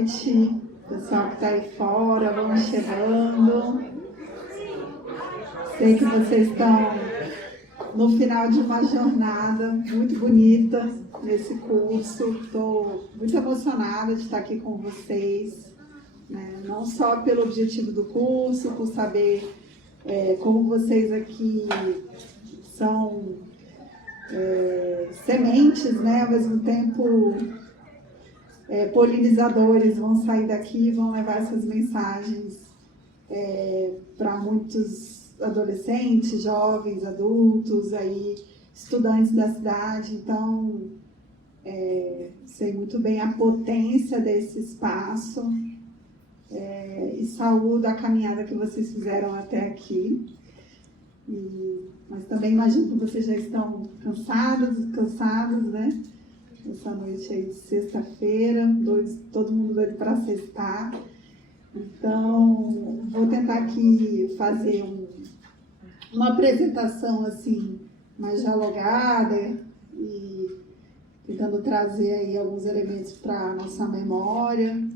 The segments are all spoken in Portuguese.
noite, pessoal que está aí fora, vão chegando. Sei que vocês estão no final de uma jornada muito bonita nesse curso. Estou muito emocionada de estar aqui com vocês, né? Não só pelo objetivo do curso, por saber como vocês aqui são sementes, né? Ao mesmo tempo polinizadores, vão sair daqui e vão levar essas mensagens para muitos adolescentes, jovens, adultos, aí, estudantes da cidade. Então, sei muito bem a potência desse espaço e saúdo a caminhada que vocês fizeram até aqui. Mas também imagino que vocês já estão cansados, né? Essa noite aí de sexta-feira, todo mundo doido para sextar. Então, vou tentar aqui fazer uma apresentação assim, mais dialogada e tentando trazer aí alguns elementos para a nossa memória.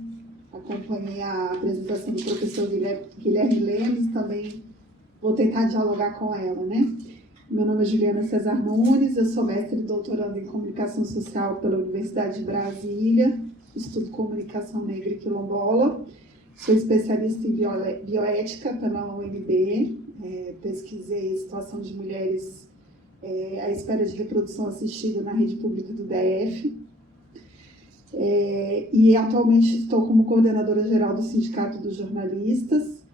Acompanhei a apresentação do professor Guilherme Lemes, também vou tentar dialogar com ela, né? Meu nome é Juliana Cesar Nunes, eu sou mestre e doutoranda em Comunicação Social pela Universidade de Brasília, estudo Comunicação Negra e Quilombola, sou especialista em bioética pela UNB, pesquisei situação de mulheres à espera de reprodução assistida na rede pública do DF, e atualmente estou como coordenadora geral do Sindicato dos Jornalistas,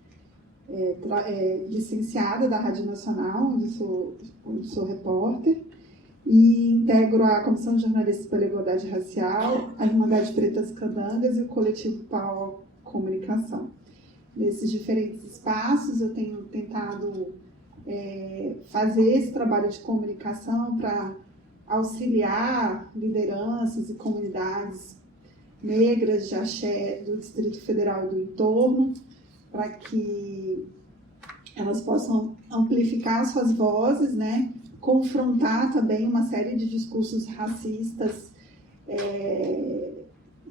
licenciada da Rádio Nacional, onde sou repórter, e integro a Comissão de Jornalistas pela Igualdade Racial, a Irmandade Pretas Candangas e o coletivo Pau Comunicação. Nesses diferentes espaços, eu tenho tentado fazer esse trabalho de comunicação para auxiliar lideranças e comunidades negras de axé do Distrito Federal e do entorno, para que elas possam amplificar suas vozes, né? Confrontar também uma série de discursos racistas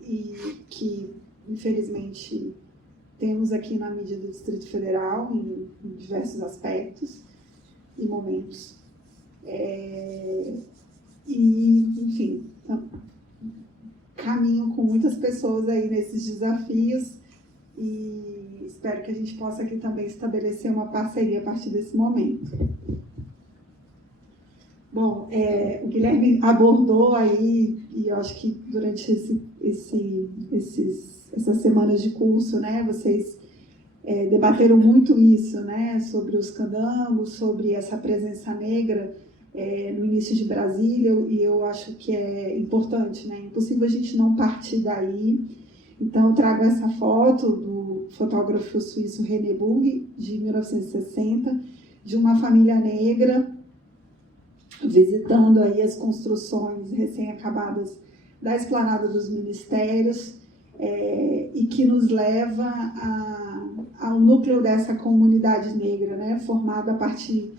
e que, infelizmente, temos aqui na mídia do Distrito Federal em diversos aspectos e momentos. Enfim, caminho com muitas pessoas aí nesses desafios e espero que a gente possa aqui também estabelecer uma parceria a partir desse momento. Bom, o Guilherme abordou aí, e eu acho que durante essas semanas de curso, né, vocês debateram muito isso, né, sobre os candangos, sobre essa presença negra no início de Brasília, e eu acho que é importante, né, é impossível a gente não partir daí. Então, eu trago essa foto do fotógrafo suíço René Burri, de 1960, de uma família negra visitando aí as construções recém-acabadas da Esplanada dos Ministérios, e que nos leva ao núcleo dessa comunidade negra, né, formada a partir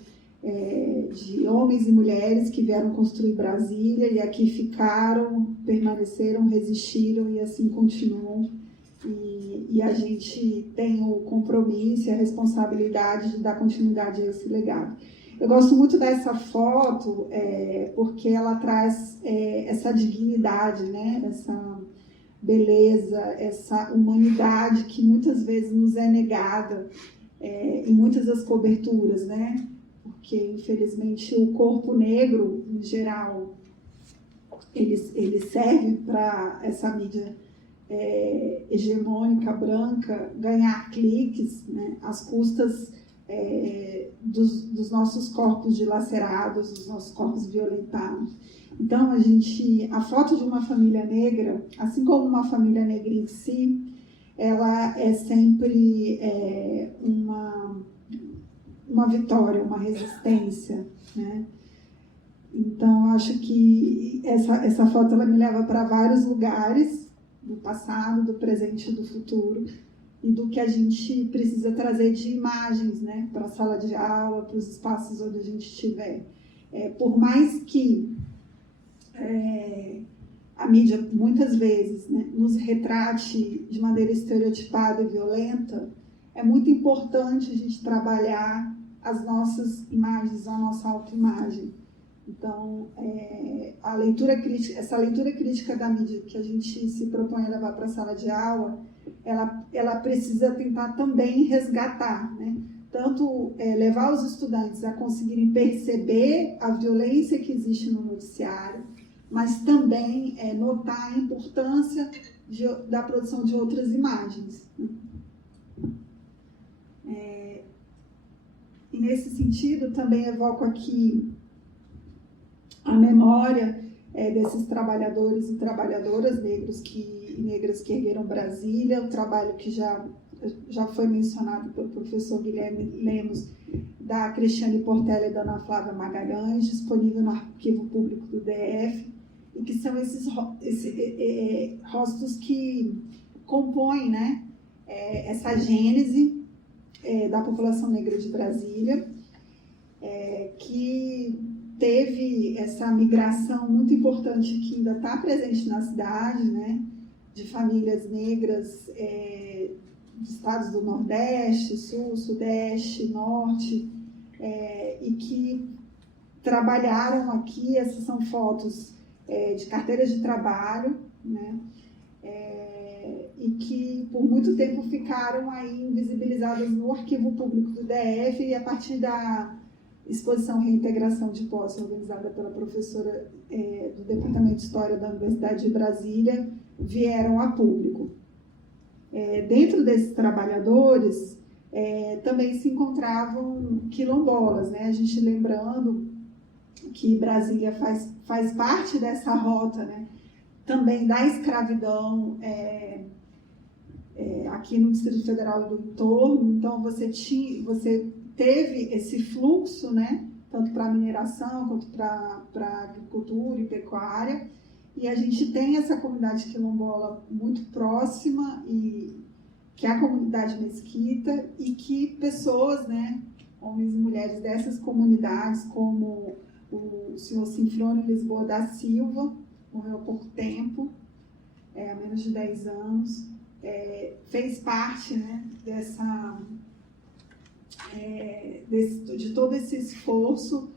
de homens e mulheres que vieram construir Brasília e aqui ficaram, permaneceram, resistiram e assim continuam. E a gente tem o compromisso e a responsabilidade de dar continuidade a esse legado. Eu gosto muito dessa foto porque ela traz essa dignidade, né? Essa beleza, essa humanidade que muitas vezes nos é negada em muitas das coberturas, né? Porque, infelizmente, o corpo negro, em geral, ele serve para essa mídia hegemônica, branca, ganhar cliques, né, às custas dos nossos corpos dilacerados, dos nossos corpos violentados. Então, a foto de uma família negra, assim como uma família negra em si, ela é sempre uma vitória, uma resistência, né? Então, acho que essa foto ela me leva para vários lugares do passado, do presente e do futuro, e do que a gente precisa trazer de imagens, né, para a sala de aula, para os espaços onde a gente estiver. Por mais que a mídia muitas vezes, né, nos retrate de maneira estereotipada e violenta, é muito importante a gente trabalhar as nossas imagens, a nossa autoimagem. Então, essa leitura crítica da mídia que a gente se propõe a levar para a sala de aula, ela precisa tentar também resgatar, né? Tanto levar os estudantes a conseguirem perceber a violência que existe no noticiário, mas também notar a importância da produção de outras imagens. E nesse sentido, também evoco aqui a memória desses trabalhadores e trabalhadoras negras que ergueram Brasília, o trabalho que já foi mencionado pelo professor Guilherme Lemos, da Cristiane Portela e da Ana Flávia Magalhães, disponível no Arquivo Público do DF, e que são esses rostos que compõem, né, essa gênese da população negra de Brasília, que teve essa migração muito importante que ainda está presente na cidade, né, de famílias negras de estados do Nordeste, Sul, Sudeste, Norte, e que trabalharam aqui. Essas são fotos de carteiras de trabalho, né, e que por muito tempo ficaram aí invisibilizadas no Arquivo Público do DF, e a partir da exposição Reintegração de Posse, organizada pela professora do Departamento de História da Universidade de Brasília, vieram a público. Dentro desses trabalhadores, também se encontravam quilombolas, né? A gente lembrando que Brasília faz parte dessa rota, né, também da escravidão aqui no Distrito Federal e do entorno. Então, você teve esse fluxo, né, tanto para a mineração quanto para a agricultura e pecuária, e a gente tem essa comunidade quilombola muito próxima, e que é a comunidade mesquita, e que pessoas, né, homens e mulheres dessas comunidades, como o senhor Sinfrônio Lisboa da Silva, morreu há pouco tempo, há menos de 10 anos, fez parte, né, de todo esse esforço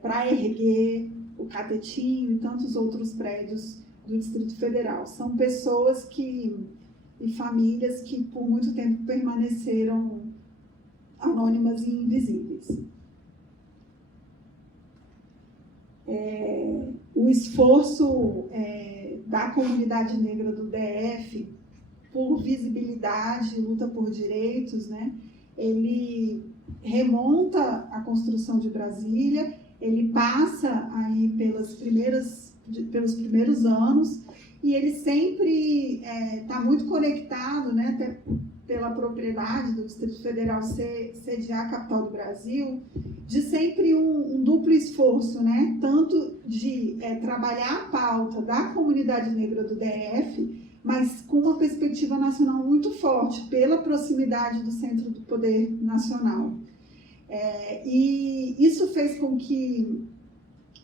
para erguer o Catetinho e tantos outros prédios do Distrito Federal. São pessoas e famílias que por muito tempo permaneceram anônimas e invisíveis. O esforço da comunidade negra do DF por visibilidade, luta por direitos, né, ele remonta à construção de Brasília, ele passa aí pelos primeiros anos, e ele sempre está muito conectado, né, até pela propriedade do Distrito Federal sediar a capital do Brasil, de sempre um duplo esforço, né, tanto de trabalhar a pauta da comunidade negra do DF, mas com uma perspectiva nacional muito forte, pela proximidade do centro do poder nacional. E isso fez com que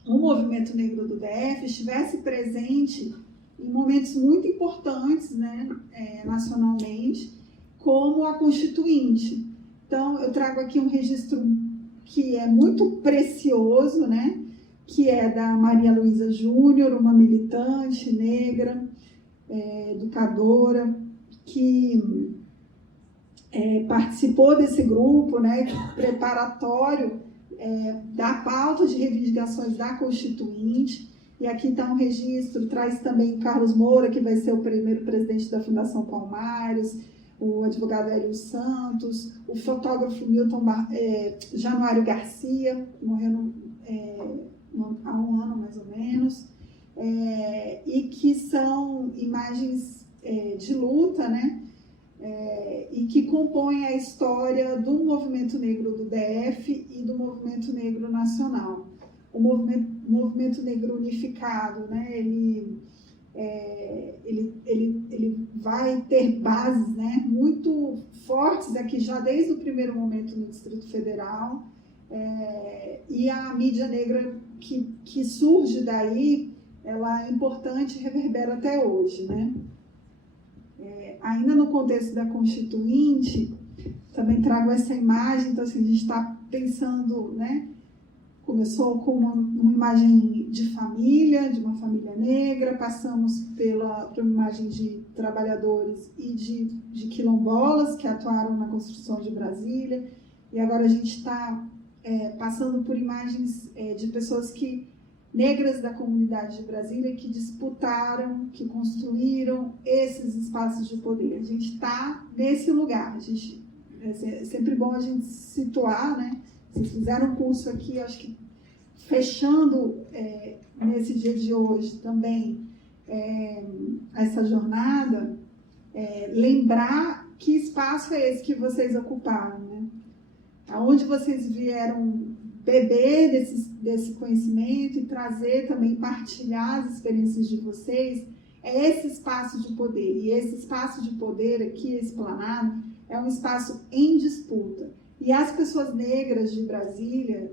o movimento negro do DF estivesse presente em momentos muito importantes, né, nacionalmente, como a Constituinte. Então, eu trago aqui um registro que é muito precioso, né, que é da Maria Luísa Júnior, uma militante negra, educadora, que participou desse grupo, né, preparatório da pauta de reivindicações da Constituinte. E aqui está um registro, traz também Carlos Moura, que vai ser o primeiro presidente da Fundação Palmares, o advogado Hélio Santos, o fotógrafo Milton Januário Garcia, que morreu há um ano mais ou menos, e que são imagens de luta, né? E que compõem a história do movimento negro do DF e do movimento negro nacional. O movimento negro unificado, né, ele vai ter bases, né, muito fortes aqui já desde o primeiro momento no Distrito Federal, e a mídia negra que surge daí ela é importante e reverbera até hoje, né? Ainda no contexto da Constituinte, também trago essa imagem, então assim, a gente está pensando, né? Começou com uma imagem de família, de uma família negra, passamos por uma imagem de trabalhadores e de quilombolas que atuaram na construção de Brasília, e agora a gente está passando por imagens de pessoas negras da comunidade de Brasília que disputaram, que construíram esses espaços de poder. A gente está nesse lugar, é sempre bom a gente situar, né? Vocês fizeram um curso aqui, acho que fechando nesse dia de hoje também essa jornada, lembrar que espaço é esse que vocês ocuparam, né? Aonde vocês vieram beber desse conhecimento e trazer também, partilhar as experiências de vocês, é esse espaço de poder. E esse espaço de poder aqui, Esplanada, é um espaço em disputa. E as pessoas negras de Brasília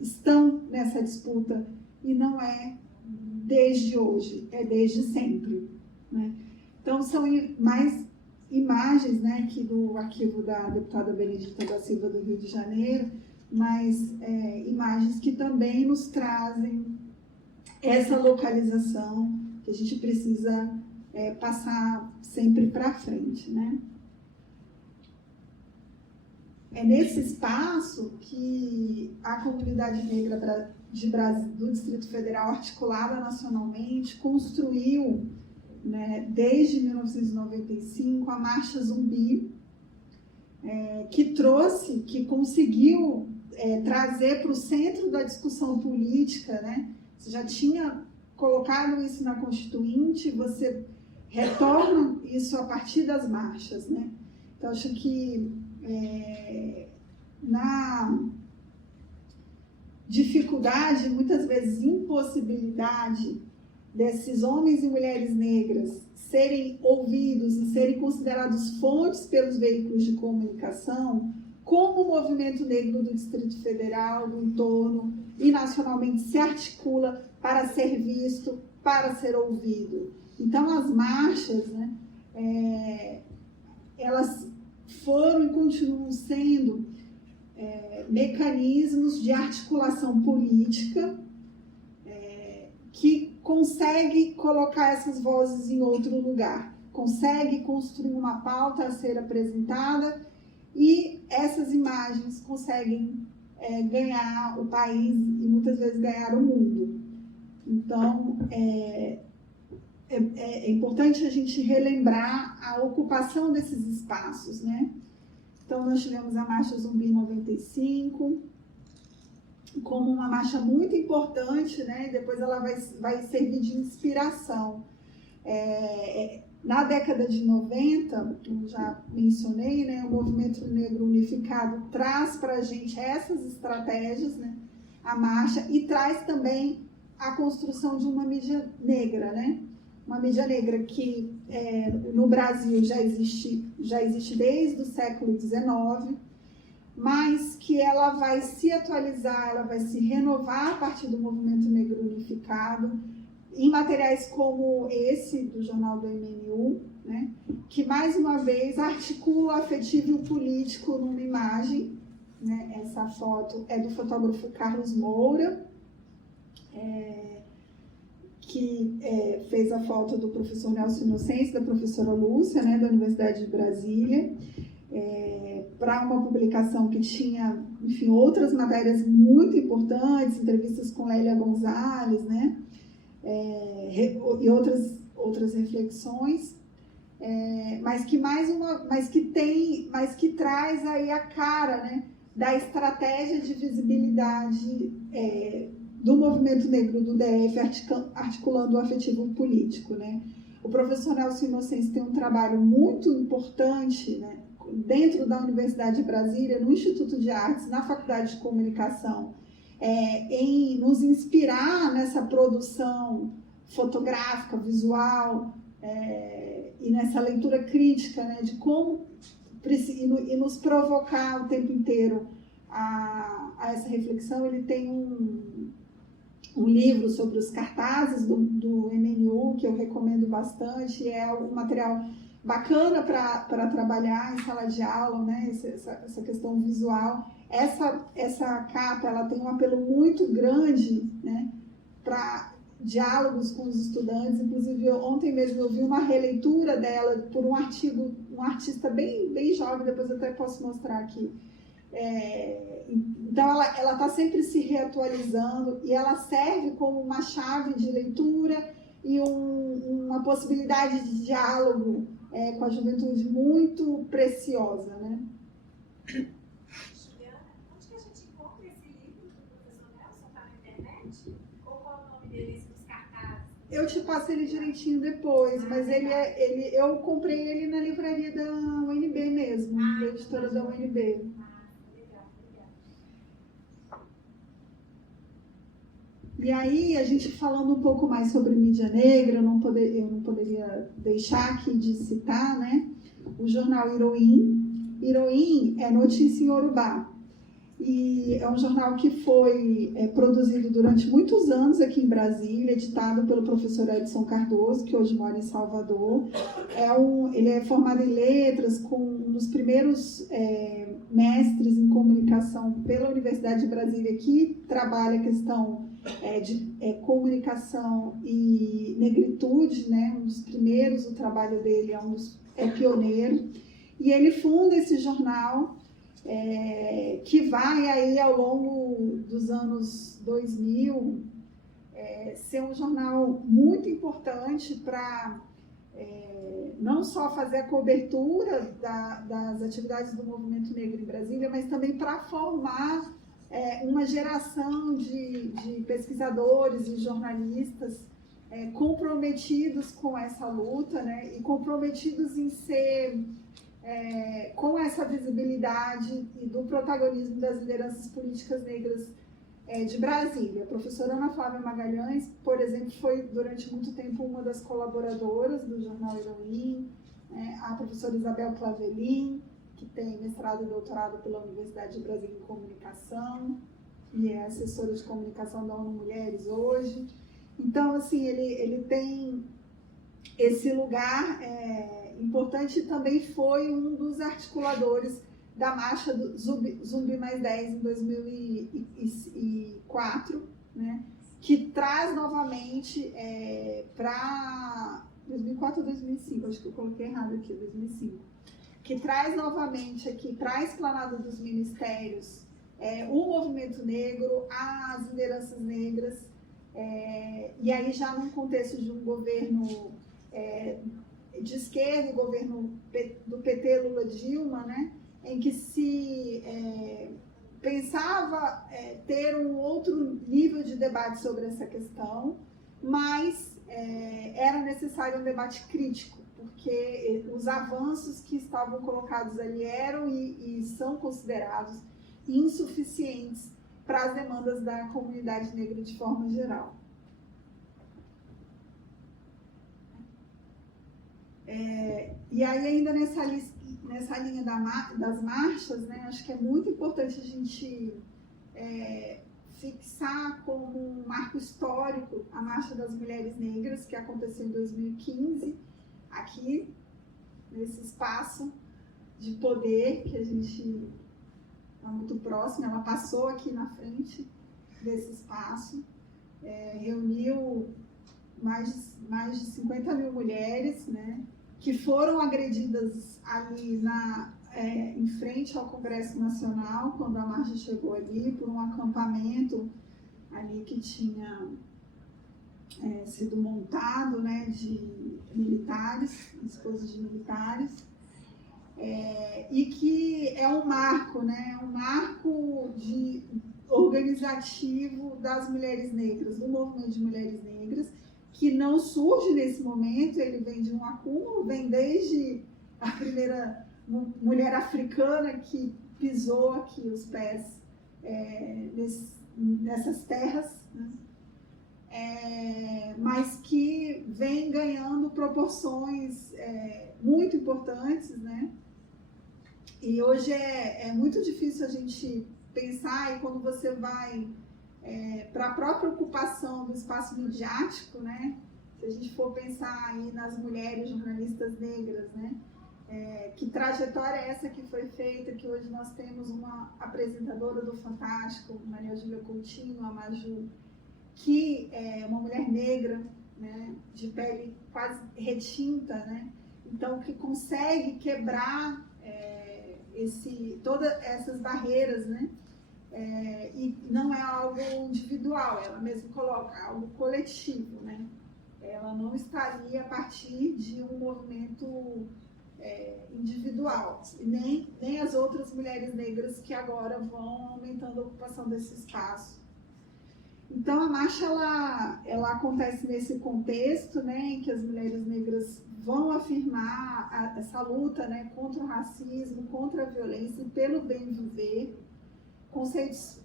estão nessa disputa, e não é desde hoje, é desde sempre, né? Então, são mais imagens, né, aqui do arquivo da deputada Benedita da Silva do Rio de Janeiro, mas imagens que também nos trazem essa localização que a gente precisa passar sempre para frente, né? É nesse espaço que a comunidade negra do Distrito Federal, articulada nacionalmente, construiu, né, desde 1995, a Marcha Zumbi, que conseguiu trazer para o centro da discussão política, né? Você já tinha colocado isso na Constituinte, você retorna isso a partir das marchas, né? Então, acho que na dificuldade, muitas vezes impossibilidade, desses homens e mulheres negras serem ouvidos e serem considerados fontes pelos veículos de comunicação, como o movimento negro do Distrito Federal, do entorno e nacionalmente se articula para ser visto, para ser ouvido. Então, as marchas, né, elas foram e continuam sendo mecanismos de articulação política que consegue colocar essas vozes em outro lugar, consegue construir uma pauta a ser apresentada, e essas imagens conseguem ganhar o país e muitas vezes ganhar o mundo. Então, é importante a gente relembrar a ocupação desses espaços, né? Então, nós tivemos a Marcha Zumbi 95, como uma marcha muito importante, né? Depois ela vai servir de inspiração. Na década de 90, como já mencionei, né, o Movimento Negro Unificado traz para a gente essas estratégias, né, a marcha, e traz também a construção de uma mídia negra, né? Uma mídia negra que no Brasil já existe desde o século XIX, mas que ela vai se atualizar, ela vai se renovar a partir do Movimento Negro Unificado, em materiais como esse do Jornal do MNU, né, que mais uma vez articula o afetivo e o político numa imagem, né? Essa foto é do fotógrafo Carlos Moura, que fez a foto do professor Nelson Inocêncio, da professora Lúcia, né, da Universidade de Brasília, para uma publicação que tinha, enfim, outras matérias muito importantes, entrevistas com Lélia Gonzalez, né, e outras reflexões, mas que traz aí a cara, né, da estratégia de visibilidade do movimento negro do DF, articulando o afetivo político, né? O professor Nelson Inocêncio tem um trabalho muito importante, né, dentro da Universidade de Brasília, no Instituto de Artes, na Faculdade de Comunicação, em nos inspirar nessa produção fotográfica, visual, e nessa leitura crítica, né, de como e nos provocar o tempo inteiro a essa reflexão. Ele tem um livro sobre os cartazes do MNU, que eu recomendo bastante, é um material bacana para trabalhar em sala de aula, né? Essa questão visual. Essa capa, ela tem um apelo muito grande, né? Para diálogos com os estudantes. Inclusive, ontem mesmo eu vi uma releitura dela por um artista bem jovem, depois eu até posso mostrar aqui. Então, ela está sempre se reatualizando e ela serve como uma chave de leitura e uma possibilidade de diálogo com a juventude muito preciosa, né? Juliana, onde que a gente encontra esse livro do professor Nelson? Está na internet? Ou qual é o nome dele nos cartazes? Eu te passo ele direitinho depois, mas eu comprei ele na livraria da UNB mesmo, da editora da UNB. E aí, a gente falando um pouco mais sobre mídia negra, eu não poderia deixar aqui de citar, né, o jornal Iroim. Iroim é notícia em Yorubá. E é um jornal que foi produzido durante muitos anos aqui em Brasília, editado pelo professor Edson Cardoso, que hoje mora em Salvador. Ele é formado em letras, com um dos primeiros mestres em comunicação pela Universidade de Brasília, que trabalha a questão de comunicação e negritude, né? Um dos primeiros, o trabalho dele é pioneiro. E ele funda esse jornal, que vai aí ao longo dos anos 2000 ser um jornal muito importante para não só fazer a cobertura das atividades do movimento negro em Brasília, mas também para formar uma geração de pesquisadores e jornalistas comprometidos com essa luta, né, e comprometidos em ser com essa visibilidade e do protagonismo das lideranças políticas negras de Brasília. A professora Ana Flávia Magalhães, por exemplo, foi durante muito tempo uma das colaboradoras do jornal Iroim, a professora Isabel Clavelin, que tem mestrado e doutorado pela Universidade de Brasília em Comunicação e é assessora de comunicação da ONU Mulheres hoje. Então, assim, ele tem esse lugar importante, e também foi um dos articuladores da marcha do Zumbi Mais 10 em 2004, né, que traz novamente para 2004 ou 2005, acho que eu coloquei errado aqui, 2005, que traz novamente aqui para a Esplanada dos Ministérios o movimento negro, as lideranças negras, e aí já num contexto de um governo de esquerda, o governo do PT Lula-Dilma, né, em que se pensava ter um outro nível de debate sobre essa questão, mas era necessário um debate crítico, porque os avanços que estavam colocados ali eram e são considerados insuficientes para as demandas da comunidade negra de forma geral. E aí, ainda nessa linha das marchas, né, acho que é muito importante a gente fixar como um marco histórico a Marcha das Mulheres Negras, que aconteceu em 2015, aqui, nesse espaço de poder que a gente está muito próximo. Ela passou aqui na frente desse espaço, reuniu mais de 50 mil mulheres, né, que foram agredidas ali em frente ao Congresso Nacional, quando a marcha chegou ali, por um acampamento ali que tinha sido montado, né, de militares, esposas de militares, e que é um marco, né, um marco organizativo das mulheres negras, do movimento de mulheres negras, que não surge nesse momento. Ele vem de um acúmulo, vem desde a primeira mulher africana que pisou aqui os pés nessas terras, né? Mas que vem ganhando proporções muito importantes, né? E hoje é muito difícil a gente pensar, e quando você vai para a própria ocupação do espaço midiático, né? Se a gente for pensar aí nas mulheres jornalistas negras, né? Que trajetória é essa que foi feita, que hoje nós temos uma apresentadora do Fantástico, Maria Júlia Coutinho, a Maju, que é uma mulher negra, né, de pele quase retinta, né, então que consegue quebrar todas essas barreiras, né, e não é algo individual, ela mesma coloca, é algo coletivo, né, ela não estaria a partir de um movimento individual, nem as outras mulheres negras que agora vão aumentando a ocupação desse espaço. Então a marcha ela acontece nesse contexto, né, em que as mulheres negras vão afirmar essa luta, né, contra o racismo, contra a violência e pelo bem viver, conceitos,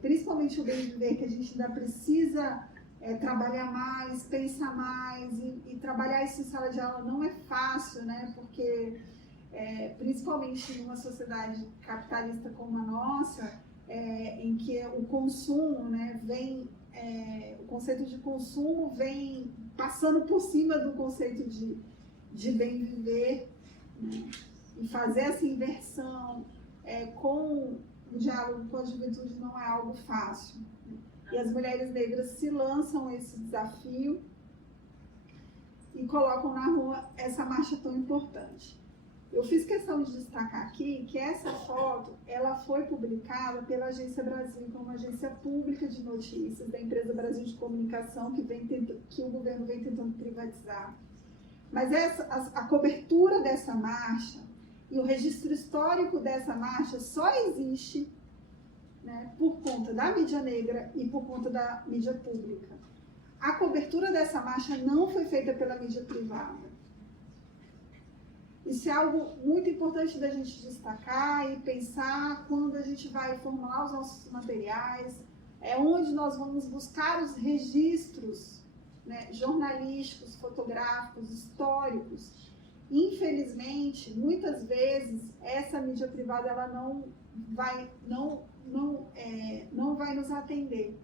principalmente o bem viver, que a gente ainda precisa trabalhar mais, pensar mais, e trabalhar isso em sala de aula não é fácil, né? Porque, principalmente em uma sociedade capitalista como a nossa, em que o consumo, né, o conceito de consumo vem passando por cima do conceito de bem viver, né? E fazer essa inversão com o diálogo com a juventude não é algo fácil. E as mulheres negras se lançam a esse desafio e colocam na rua essa marcha tão importante. Eu fiz questão de destacar aqui que essa foto ela foi publicada pela Agência Brasil, que é uma agência pública de notícias da empresa Brasil de Comunicação, que o governo vem tentando privatizar. Mas a cobertura dessa marcha e o registro histórico dessa marcha só existe, né, por conta da mídia negra e por conta da mídia pública. A cobertura dessa marcha não foi feita pela mídia privada. Isso é algo muito importante da gente destacar e pensar quando a gente vai formular os nossos materiais, onde nós vamos buscar os registros, né, jornalísticos, fotográficos, históricos. Infelizmente, muitas vezes, essa mídia privada ela não vai nos atender.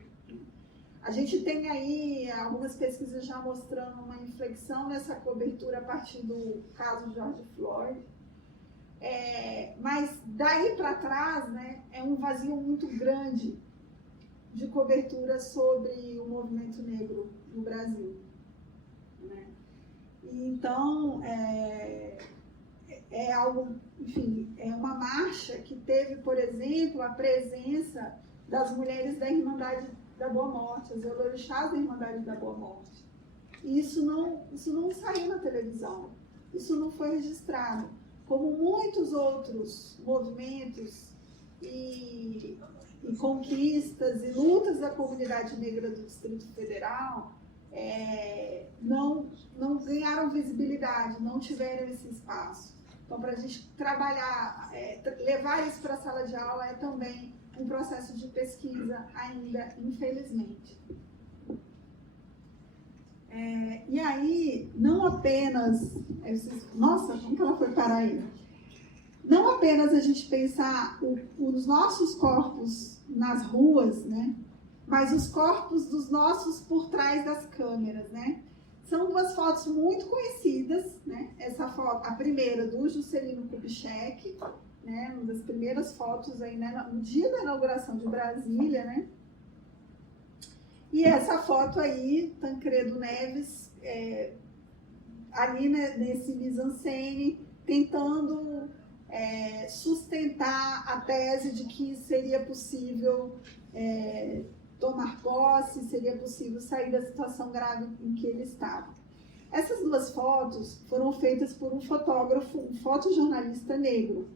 A gente tem aí algumas pesquisas já mostrando uma inflexão nessa cobertura a partir do caso George Floyd, mas daí para trás, né, é um vazio muito grande de cobertura sobre o movimento negro no Brasil, né? E então, algo, enfim, é uma marcha que teve, por exemplo, a presença das mulheres da Irmandade da Boa Morte, as orixás da Irmandade da Boa Morte. E isso não saiu na televisão, isso não foi registrado. Como muitos outros movimentos e conquistas e lutas da comunidade negra do Distrito Federal, não ganharam visibilidade, não tiveram esse espaço. Então, para a gente trabalhar, levar isso para a sala de aula é também um processo de pesquisa ainda, infelizmente. E aí, não apenas... Nossa, como que ela foi parar aí? Não apenas a gente pensar os nossos corpos nas ruas, né? Mas os corpos dos nossos por trás das câmeras, né? São duas fotos muito conhecidas, né? Essa foto, a primeira do Juscelino Kubitschek, né, uma das primeiras fotos aí, né, no dia da inauguração de Brasília, né? E essa foto aí, Tancredo Neves, ali, né, nesse mise-en-scène, tentando sustentar a tese de que seria possível tomar posse, seria possível sair da situação grave em que ele estava. Essas duas fotos foram feitas por um fotógrafo, um fotojornalista negro.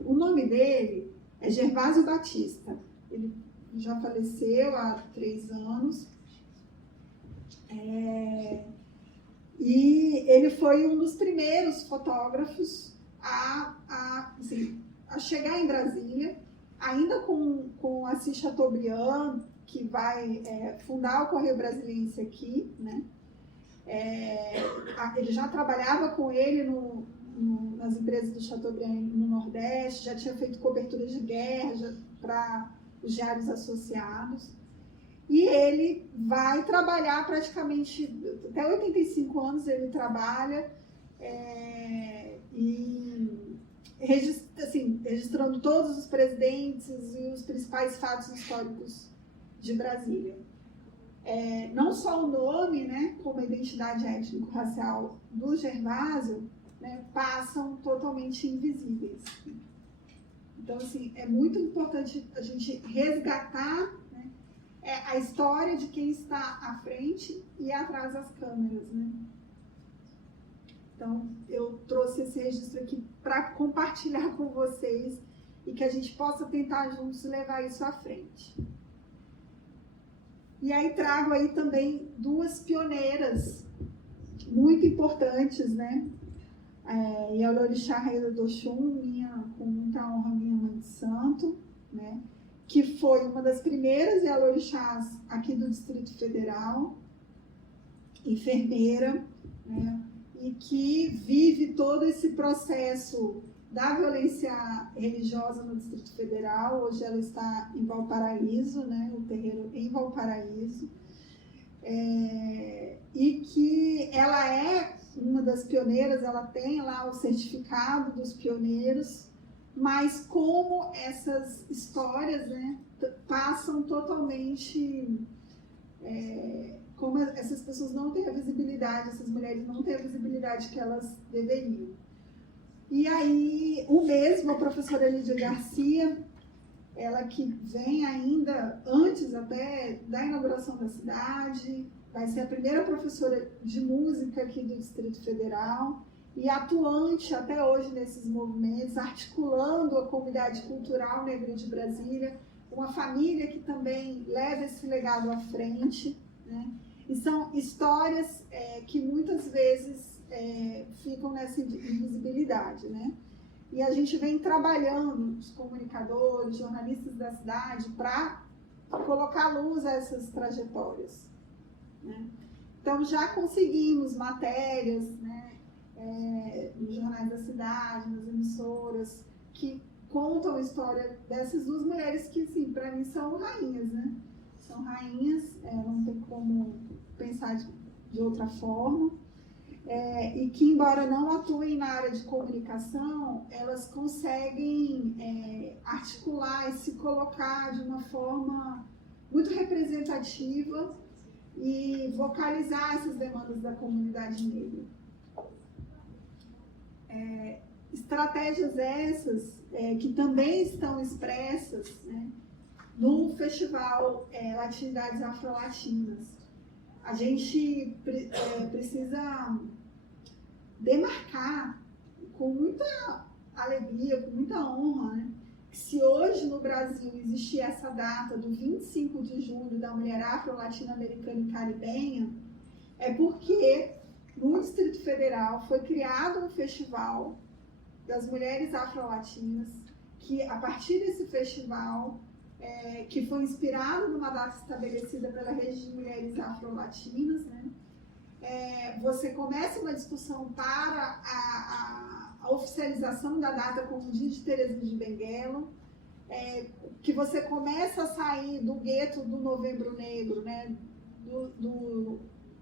O nome dele é Gervásio Batista. Ele já faleceu há 3 anos. E ele foi um dos primeiros fotógrafos a chegar em Brasília, ainda com Assis Chateaubriand, que vai fundar o Correio Brasiliense aqui, né? Ele já trabalhava com ele nas empresas do Chateaubriand no Nordeste, já tinha feito cobertura de guerra para os diários associados. e ele vai trabalhar praticamente até 85 anos, ele trabalha e registrando todos os presidentes e os principais fatos históricos de Brasília. Não só o nome, né, como a identidade étnico-racial do Gervásio, né, passam totalmente invisíveis. Então, assim, é muito importante a gente resgatar, né, a história de quem está à frente e atrás das câmeras, né? Então, eu trouxe esse registro aqui para compartilhar com vocês e que a gente possa tentar juntos levar isso à frente. E aí trago aí também duas pioneiras muito importantes, né? Yalorixá Rainha do Oxum, com muita honra, minha mãe de santo, né? Que foi uma das primeiras Yalorixás aqui do Distrito Federal, enfermeira, né? E que vive todo esse processo da violência religiosa no Distrito Federal. Hoje ela está em Valparaíso, né? O terreiro em Valparaíso. E que ela é uma das pioneiras, ela tem lá o certificado dos pioneiros, mas como essas histórias, né, passam totalmente... como essas pessoas não têm a visibilidade, essas mulheres não têm a visibilidade que elas deveriam. E aí, o mesmo, a professora Lídia Garcia, ela que vem ainda antes até da inauguração da cidade, vai ser a primeira professora de música aqui do Distrito Federal e atuante até hoje nesses movimentos, articulando a comunidade cultural negra de Brasília, uma família que também leva esse legado à frente, né? E são histórias que muitas vezes ficam nessa invisibilidade, né? E a gente vem trabalhando, os comunicadores, jornalistas da cidade, para colocar luz a essas trajetórias, né? Então já conseguimos matérias, né, nos jornais da cidade, nas emissoras, que contam a história dessas duas mulheres que, assim, para mim são rainhas, né? São rainhas, não tem como pensar de outra forma, e que, embora não atuem na área de comunicação, elas conseguem articular e se colocar de uma forma muito representativa e vocalizar essas demandas da comunidade negra. Estratégias essas que também estão expressas, né, no Festival Latinidades Afro-Latinas. A gente precisa demarcar com muita alegria, com muita honra, né, que se hoje no Brasil existir essa data do 25 de julho da mulher afro-latino-americana e caribenha, é porque no Distrito Federal foi criado um festival das mulheres afro-latinas, que a partir desse festival, que foi inspirado numa data estabelecida pela Rede de Mulheres Afro-Latinas, né, você começa uma discussão para a oficialização da data como Dia de Teresina de Benguela, que você começa a sair do gueto do Novembro Negro, né,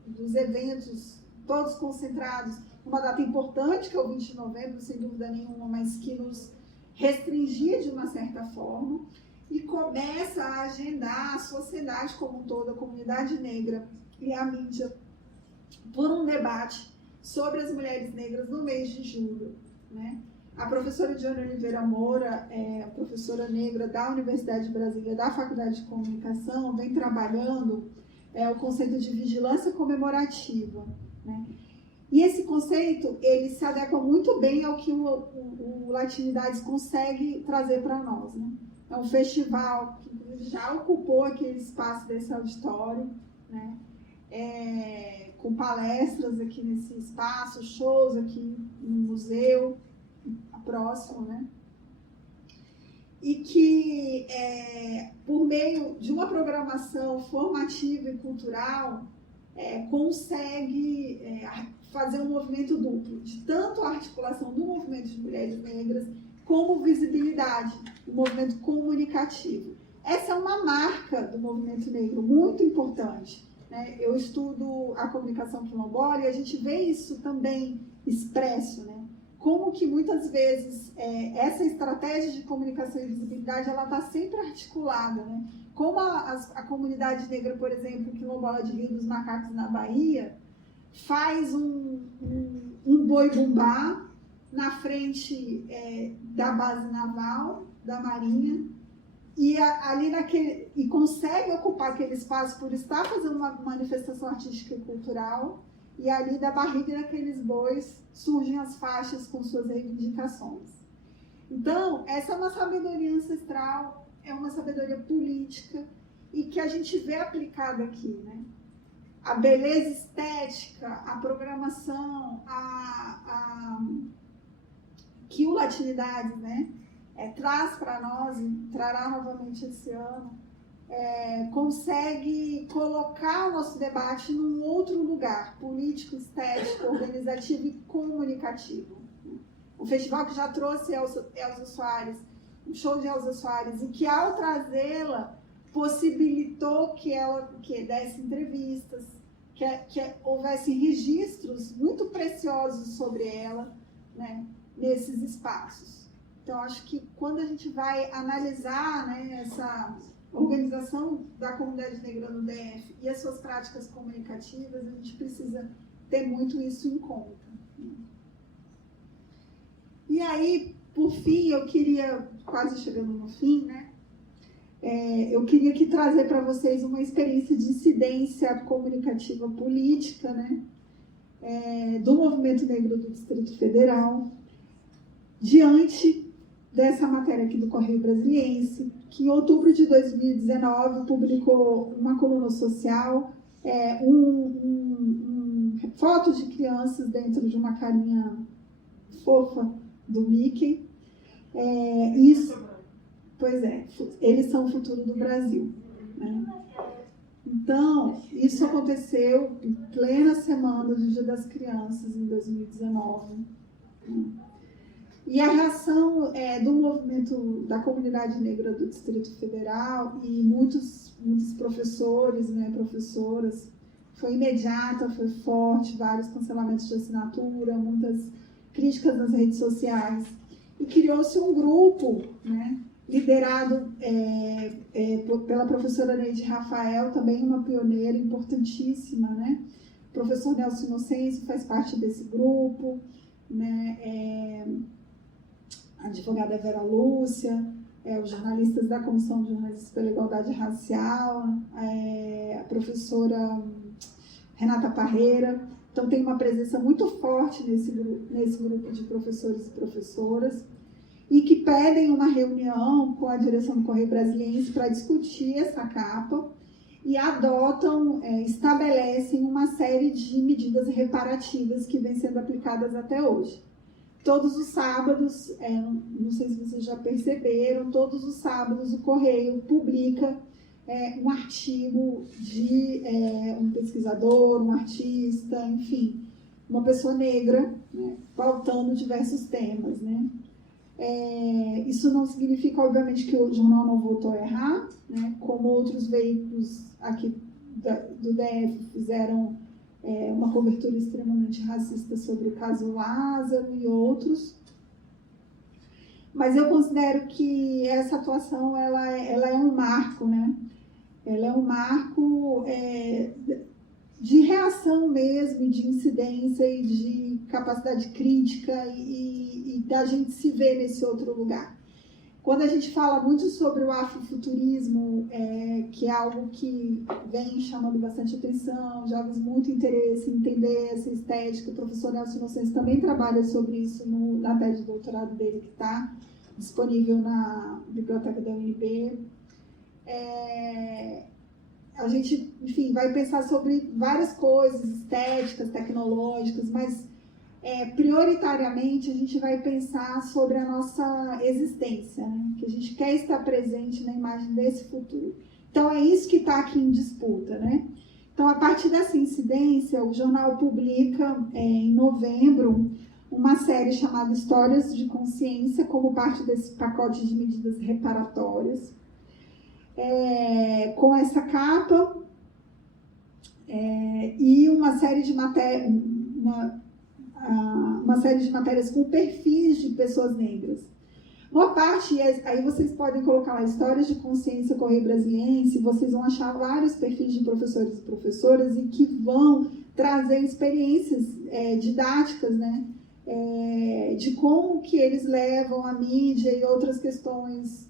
dos eventos todos concentrados numa data importante, que é o 20 de novembro, sem dúvida nenhuma, mas que nos restringia de uma certa forma, e começa a agendar a sociedade como um todo, a comunidade negra e a mídia, por um debate sobre as mulheres negras no mês de julho, né? A professora Diana Oliveira Moura, professora negra da Universidade de Brasília, da Faculdade de Comunicação, vem trabalhando o conceito de vigilância comemorativa, né? E esse conceito, ele se adequa muito bem ao que o Latinidades consegue trazer para nós, né? É um festival que já ocupou aquele espaço desse auditório, né? Com palestras aqui nesse espaço, shows aqui no museu, próximo, né? E que, por meio de uma programação formativa e cultural, consegue fazer um movimento duplo, de tanto a articulação do movimento de mulheres negras, como visibilidade, um movimento comunicativo. essa é uma marca do movimento negro muito importante, né? Eu estudo a comunicação quilombola e a gente vê isso também expresso, né? Como que muitas vezes essa estratégia de comunicação e visibilidade ela está sempre articulada, né? Como a comunidade negra, por exemplo, quilombola de Rio dos Macacos na Bahia, faz um boi-bumbá na frente da base naval, da Marinha, e e consegue ocupar aquele espaço por estar fazendo uma manifestação artística e cultural, e ali da barriga daqueles bois surgem as faixas com suas reivindicações. Então, essa é uma sabedoria ancestral, é uma sabedoria política, e que a gente vê aplicada aqui, né? A beleza estética, a programação, que o Latinidades, né, traz para nós, e trará novamente esse ano, consegue colocar o nosso debate num outro lugar, político, estético, organizativo e comunicativo. O festival que já trouxe Elza Soares, o show de Elza Soares, e que ao trazê-la, possibilitou que ela desse entrevistas, que houvesse registros muito preciosos sobre ela, né, nesses espaços. Então, acho que quando a gente vai analisar, né, essa organização da comunidade negra no DF e as suas práticas comunicativas, a gente precisa ter muito isso em conta. E aí, por fim, eu queria, quase chegando no fim, né, eu queria aqui trazer para vocês uma experiência de incidência comunicativa política, né, do movimento negro do Distrito Federal, diante dessa matéria aqui do Correio Brasiliense, que em outubro de 2019 publicou uma coluna social, fotos de crianças dentro de uma carinha fofa do Mickey. Pois é, eles são o futuro do Brasil, né? Então, isso aconteceu em plena semana do Dia das Crianças, em 2019. E a reação do movimento da comunidade negra do Distrito Federal e muitos professores, né, professoras, foi imediata, foi forte, vários cancelamentos de assinatura, muitas críticas nas redes sociais. E criou-se um grupo, né, liderado pela professora Neide Rafael, também uma pioneira importantíssima, né? O professor Nelson Inocêncio faz parte desse grupo, né? A advogada Vera Lúcia, os jornalistas da Comissão de Jornalistas pela Igualdade Racial, a professora Renata Parreira. Então, tem uma presença muito forte nesse grupo de professores e professoras, e que pedem uma reunião com a direção do Correio Brasiliense para discutir essa capa e estabelecem uma série de medidas reparativas que vêm sendo aplicadas até hoje. Todos os sábados, não sei se vocês já perceberam, todos os sábados o Correio publica um artigo de um pesquisador, um artista, enfim, uma pessoa negra, né, pautando diversos temas, né? Isso não significa, obviamente, que o jornal não voltou a errar, né? Como outros veículos aqui do DF fizeram uma cobertura extremamente racista sobre o caso Lázaro e outros. Mas eu considero que essa atuação ela é um marco, né? Ela é um marco de reação mesmo, de incidência e de capacidade crítica e da gente se ver nesse outro lugar. Quando a gente fala muito sobre o afrofuturismo, que é algo que vem chamando bastante atenção, jovens muito interesse em entender essa estética, o professor Nelson Inocêncio também trabalha sobre isso na tese de doutorado dele, que está disponível na biblioteca da UNB. A gente, enfim, vai pensar sobre várias coisas, estéticas, tecnológicas, mas prioritariamente a gente vai pensar sobre a nossa existência, né? Que a gente quer estar presente na imagem desse futuro. Então é isso que está aqui em disputa, né? Então, a partir dessa incidência, o jornal publica em novembro uma série chamada Histórias de Consciência, como parte desse pacote de medidas reparatórias. com essa capa e uma série de matérias com perfis de pessoas negras. Uma parte, aí vocês podem colocar lá histórias de consciência Correio Brasiliense, vocês vão achar vários perfis de professores e professoras e que vão trazer experiências didáticas, né? De como que eles levam a mídia e outras questões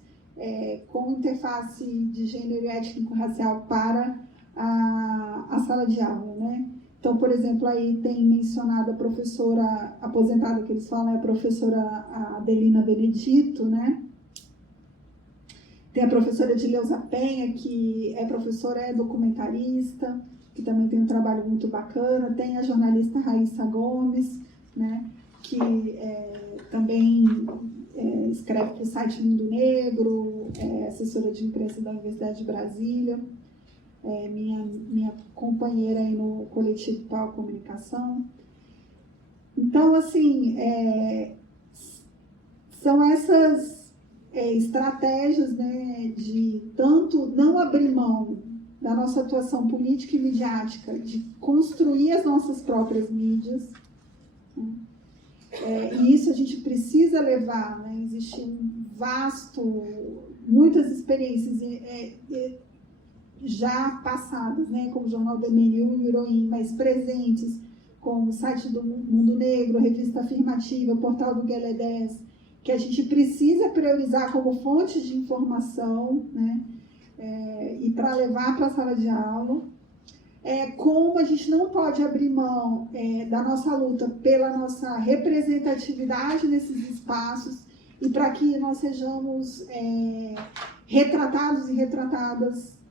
com interface de gênero e étnico-racial para a sala de aula, né? Então, por exemplo, aí tem mencionado a professora aposentada, que eles falam, é a professora Adelina Benedito, né? Tem a professora Edileuza Penha, que é professora, é documentarista, que também tem um trabalho muito bacana. Tem a jornalista Raíssa Gomes, né? Que também escreve para o site Mundo Negro, é assessora de imprensa da Universidade de Brasília. Minha companheira aí no coletivo Pau Comunicação. Então, assim, são essas estratégias, né, de tanto não abrir mão da nossa atuação política e midiática, de construir as nossas próprias mídias, né? E isso a gente precisa levar, né? Existe muitas experiências já passadas, né, como o Jornal do Emenil e Iroim, mas presentes, como o site do Mundo Negro, a revista Afirmativa, o portal do Guelé 10, que a gente precisa priorizar como fonte de informação, né, e para levar para a sala de aula. Como a gente não pode abrir mão da nossa luta pela nossa representatividade nesses espaços e para que nós sejamos retratados e retratadas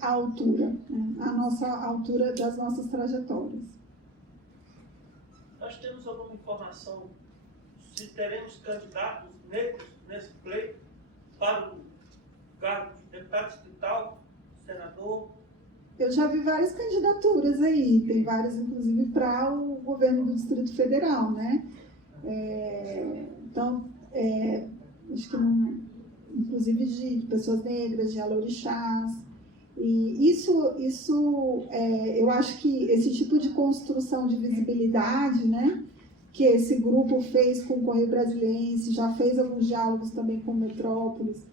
à altura, né? À altura das nossas trajetórias. Nós temos alguma informação se teremos candidatos negros nesse pleito para o cargo de deputado distrital, senador? Eu já vi várias candidaturas aí, tem várias, inclusive, para o governo do Distrito Federal, né? Então, acho que inclusive de pessoas negras, de alorixás. E isso eu acho que esse tipo de construção de visibilidade, né, que esse grupo fez com o Correio Brasiliense, já fez alguns diálogos também com Metrópolis,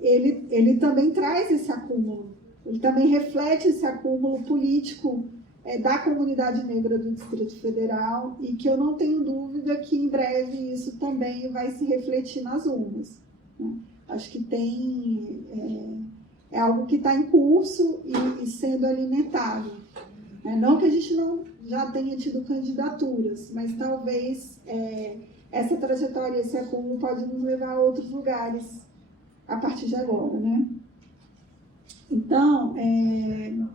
ele também traz esse acúmulo, ele também reflete esse acúmulo político da comunidade negra do Distrito Federal e que eu não tenho dúvida que em breve isso também vai se refletir nas urnas, né? Acho que é algo que está em curso e sendo alimentado. Não que a gente não já tenha tido candidaturas, mas talvez essa trajetória, esse acúmulo pode nos levar a outros lugares a partir de agora, né? Então, não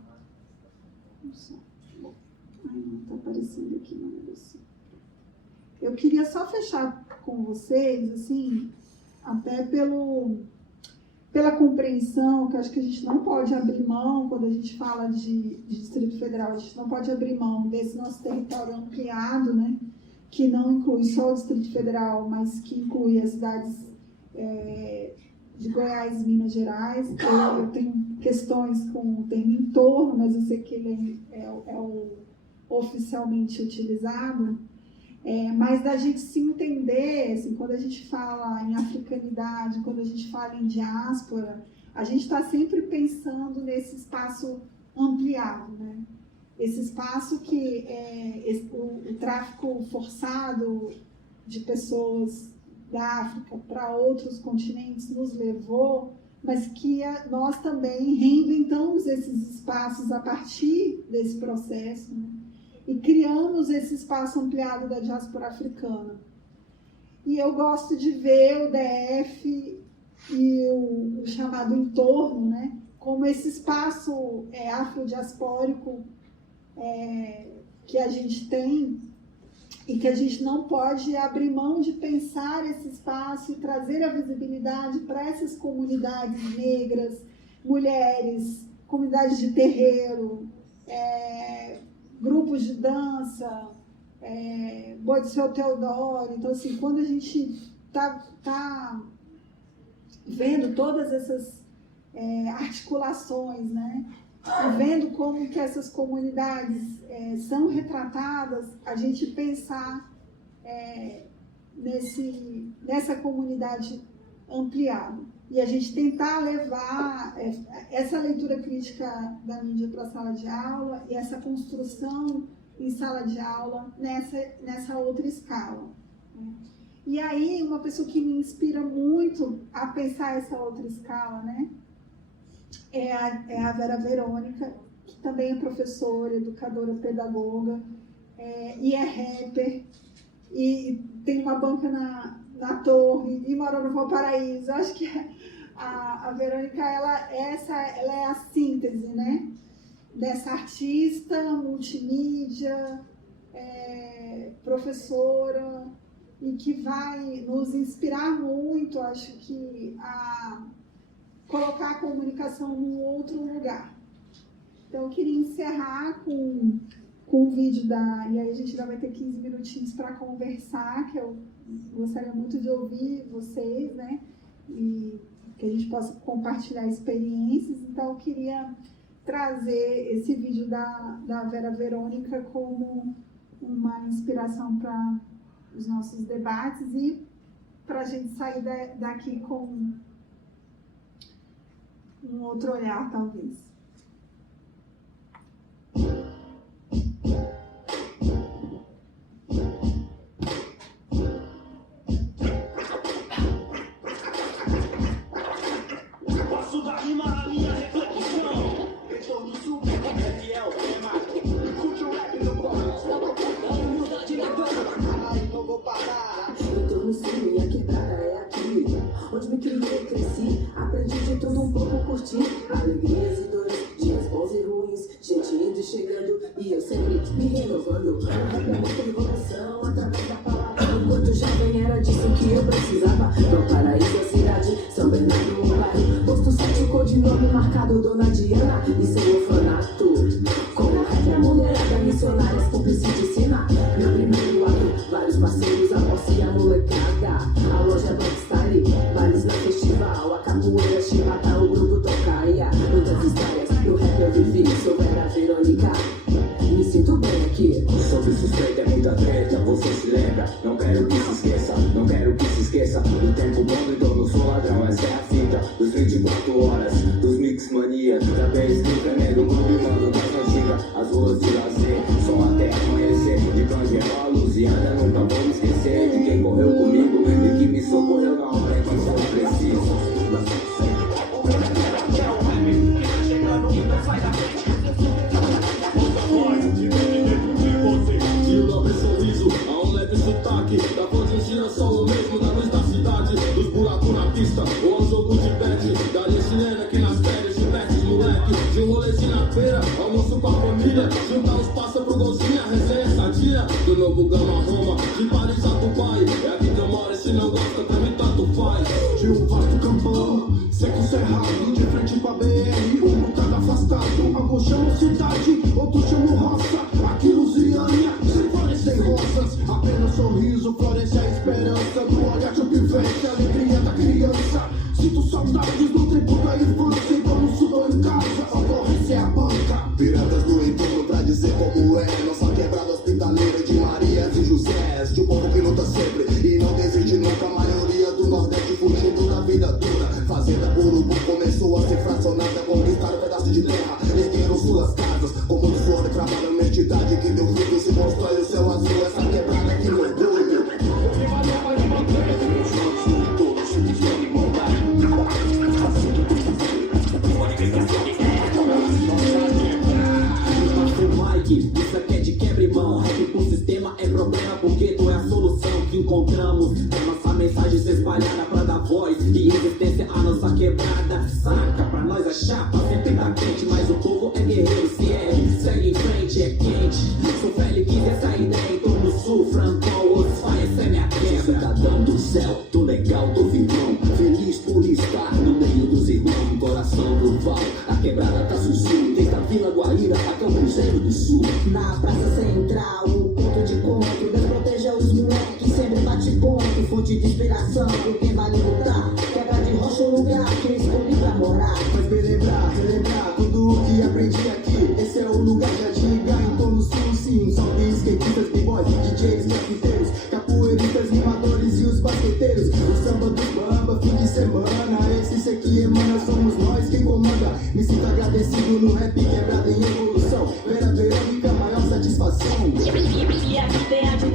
está aparecendo aqui no negócio. Eu queria só fechar com vocês, assim, até pela compreensão, que acho que a gente não pode abrir mão, quando a gente fala de Distrito Federal, a gente não pode abrir mão desse nosso território ampliado, né, que não inclui só o Distrito Federal, mas que inclui as cidades de Goiás e Minas Gerais. Eu tenho questões com o termo entorno, mas eu sei que ele é o oficialmente utilizado. Mas da gente se entender, assim, quando a gente fala em africanidade, quando a gente fala em diáspora, a gente está sempre pensando nesse espaço ampliado, né? Esse espaço que o tráfico forçado de pessoas da África para outros continentes nos levou, mas que nós também reinventamos esses espaços a partir desse processo, né? E criamos esse espaço ampliado da diáspora africana. E eu gosto de ver o DF e o chamado entorno, né, como esse espaço afrodiaspórico que a gente tem e que a gente não pode abrir mão de pensar esse espaço e trazer a visibilidade para essas comunidades negras, mulheres, comunidades de terreiro, grupos de dança, Boi do Seu Teodoro. Então, assim, quando a gente está vendo todas essas articulações, né? E vendo como que essas comunidades são retratadas, a gente pensar nessa comunidade ampliada. E a gente tentar levar essa leitura crítica da mídia para a sala de aula e essa construção em sala de aula nessa outra escala. E aí, uma pessoa que me inspira muito a pensar essa outra escala, né, é a Vera Verônica, que também é professora, educadora, pedagoga, e é rapper, e tem uma banca na Torre, e mora no Valparaíso. Eu acho que a Verônica, ela é a síntese, né, dessa artista, multimídia, professora, e que vai nos inspirar muito, acho que, a colocar a comunicação num outro lugar. Então, eu queria encerrar com o vídeo e aí a gente ainda vai ter 15 minutinhos para conversar, que eu gostaria muito de ouvir vocês, né, e que a gente possa compartilhar experiências. Então, eu queria trazer esse vídeo da Vera Verônica como uma inspiração para os nossos debates e para a gente sair daqui com um outro olhar, talvez. Passo da rima a minha reflexão. Retorno super fiel, temático. Curte o rap no coro. Humildade na dor. Aí não vou parar. Eu tô no sul e a quebrada é aqui. Onde me criei, cresci. Aprendi de tudo um pouco, curti. Alegrias e dores, dias bons e ruins. Gente indo e chegando e eu sempre me renovando. O rap é uma revolução através da palavra. Enquanto jovem era disso que eu precisava. Valparaíso, a cidade, São Bernardo, o bairro. Posto 7, o codinome marcado, Dona Diana e seu orfanato. Com o rap, a mulherada, missionárias, cúmplice de cena. Meu primeiro ato, vários parceiros, a moça e a molecada. A loja Blackstyle, bares na festival. A capoeira, chibata, o grupo tocaia. Muitas histórias, no rap eu vivi, sou Vera Verônica. Me sinto bem aqui. Sobre suspeita é muita treta, você se lembra? Não quero que se esqueça, não quero que se esqueça. O tempo bom, então não sou ladrão, essa é a fita. Dos 24 horas, dos mix mania. Também escrito é do clube, mano, das antigas. As ruas de lazer, som até amanhecer. De Cangueiro a Luziana, nunca vou me esquecer. De quem correu comigo e que me socorreu na hora em que eu preciso. Da voz de girassol, o mesmo da luz da cidade. Dos buracos na pista, ou ao jogo de bet. Da linha chilena que nas férias, de pets, moleque. De um rolezinho na feira, almoço com a família. Juntar os passa pro golzinho, a resenha sadia. Do novo Gama Roma, de Paris a Dubai. É aqui que eu moro, se não gosta, pra mim tanto faz. De um vasto campão, seco cerrado. De frente pra BR, um bocado afastado. Alguns chamam cidade, outros chamam roça. Aqui Luziânia, sem flores, sem rosas. Apenas sorriso, floresce a esperança. No olhar de um pivete, a alegria da criança. Sinto saudades do tempo da infância. Então sudou em casa, ocorrência é a banca. Piratas do entorno pra dizer como é. Nossa quebrada hospitaleira de Marias e Josés. De um povo que luta sempre e não desiste nunca. A maioria do Nordeste fugindo da vida dura. Fazenda Urubu começou a ser fracionada. Conquistaram um pedaço de terra, ergueram suas casas. Com muito suor e trabalho, uma entidade que deu fruto. Se constrói o céu azul, essa quebrada que no orgulho. Isso aqui é de quebra e mão. Rap por sistema é problema porque tu é a solução que encontramos. É nossa mensagem se espalhada pra dar voz e resistência à nossa quebrada. Saca, pra nós a chapa sempre tá quente, mas o povo é guerreiro, se ergue, segue em frente, é quente. Sou velho que essa ideia em torno do sul, Francol, Osfai, essa é minha quebra. Cidadão do céu, tô legal, tô vivão, feliz por estar no meio dos irmãos. Coração do Val, a quebrada tá sussurro, desde a Vila Guaíra até o Cruzeiro do Sul. Na praça central, o ponto de encontro, Deus proteja os moleques, sempre bate ponto, fonte de inspiração, por quem vale lutar. Quebra de rocha, um lugar aprendi aqui. Esse é o lugar de adiga, então no sul sim. Salve skatistas, b-boys, DJs, grafiteiros, capoeiristas, rimadores e os basqueteiros. O samba do bamba, fim de semana. Esse aqui emana, somos nós quem comanda. Me sinto agradecido no rap quebrado em evolução. Vera Verônica, maior satisfação. E aqui tem a de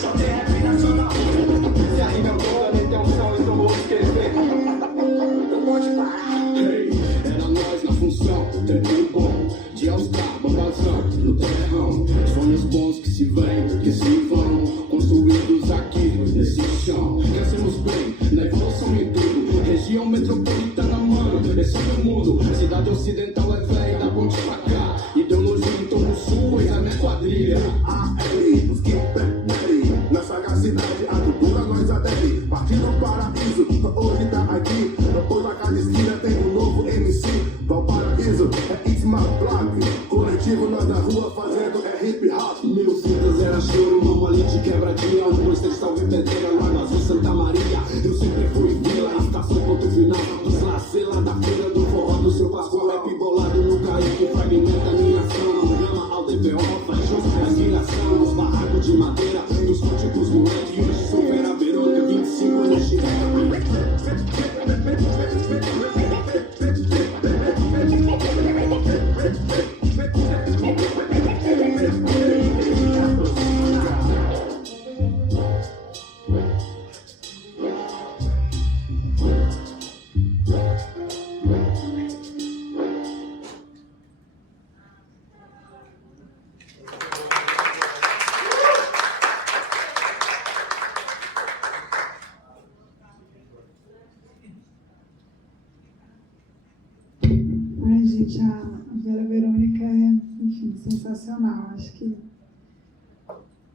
só tem rap nacional. Se aí meu boca meteu um som, então vou esquecer. Hey, era nós na função, tempo bom. De All-Star, bombazão, no terrão. Sonhos bons que se vêm, que se vão. Construídos aqui, nesse chão. Crescemos bem, na evolução em tudo. Região metropolitana, mano, esse é o meu mundo. Cidade ocidental é velha, da ponte pra cá. Ideologia em torno do sul, eis a minha quadrilha. A.L. os que preferem. Na sagacidade, a cultura nós adere. Partindo do paraíso, hoje tá aqui. Depois a cada esquina tem um novo MC. Valparaíso, é It's My Block. Coletivo nós na rua fazendo é hip hop. Meus fitas era choro, mão ali de quebradinha. 1, 2, 3, salve pedreira, lá no Azul Santa Maria. Eu sempre fui vila, estação ponto final. Dos lazer lá da feira do forró do seu Pascoal. Rap bolado no Kaique, fragmenta a minha ação. Não gama ao DPO, faz show, respiração. Os barracos de madeira, dos cúticos moleque. Hoje sou Vera Verônica, 25 anos de Ai, gente, a Vera Verônica é, enfim, sensacional. Acho que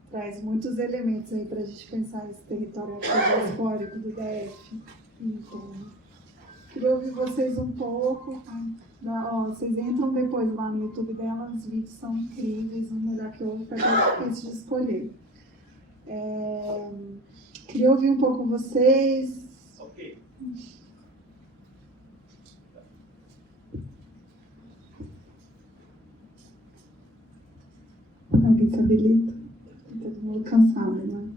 traz muitos elementos aí para a gente pensar esse território diaspórico do DF. Então, queria ouvir vocês um pouco. Vocês entram depois lá no YouTube dela, os vídeos são incríveis, um melhor que o outro, para que é difícil de escolher. Queria ouvir um pouco vocês. Ok. Alguém se habilita? Tá todo mundo cansado, né?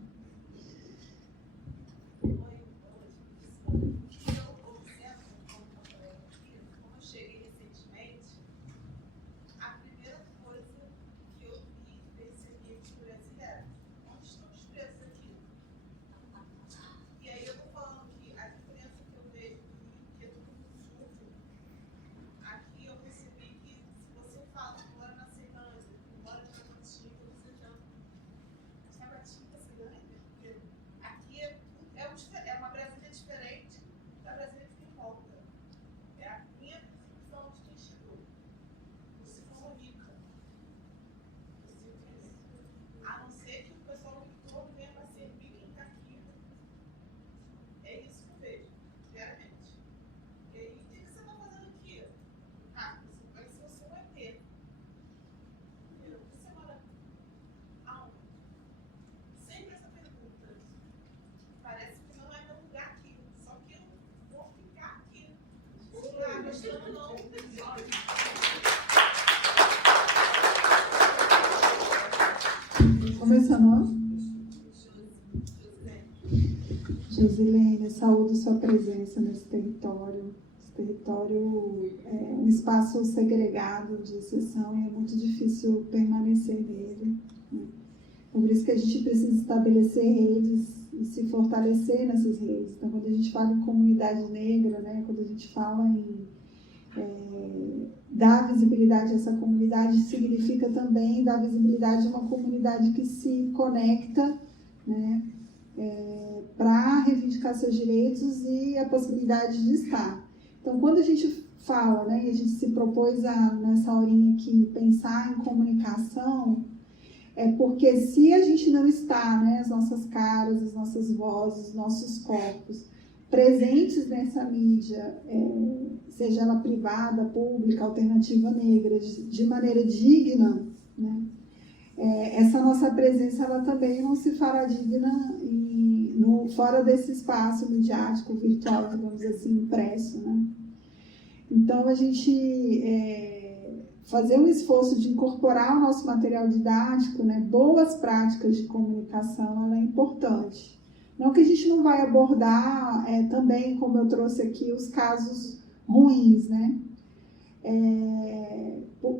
Como é seu nome? Josilene, saúdo sua presença nesse território. Esse território é um espaço segregado de exceção e é muito difícil permanecer nele, né? Por isso que a gente precisa estabelecer redes e se fortalecer nessas redes. Então, quando a gente fala em comunidade negra, né, quando a gente fala em dar visibilidade a essa comunidade, significa também dar visibilidade a uma comunidade que se conecta, né, para reivindicar seus direitos e a possibilidade de estar. Então, quando a gente fala, né, e a gente se propôs nessa horinha aqui pensar em comunicação, é porque se a gente não está, né, as nossas caras, as nossas vozes, os nossos corpos presentes nessa mídia, seja ela privada, pública, alternativa negra, de maneira digna, né, essa nossa presença ela também não se fará digna fora desse espaço midiático, virtual, digamos assim, impresso, né? Então, a gente fazer um esforço de incorporar o nosso material didático, né, boas práticas de comunicação, ela é importante. Não que a gente não vai abordar também, como eu trouxe aqui, os casos ruins, né?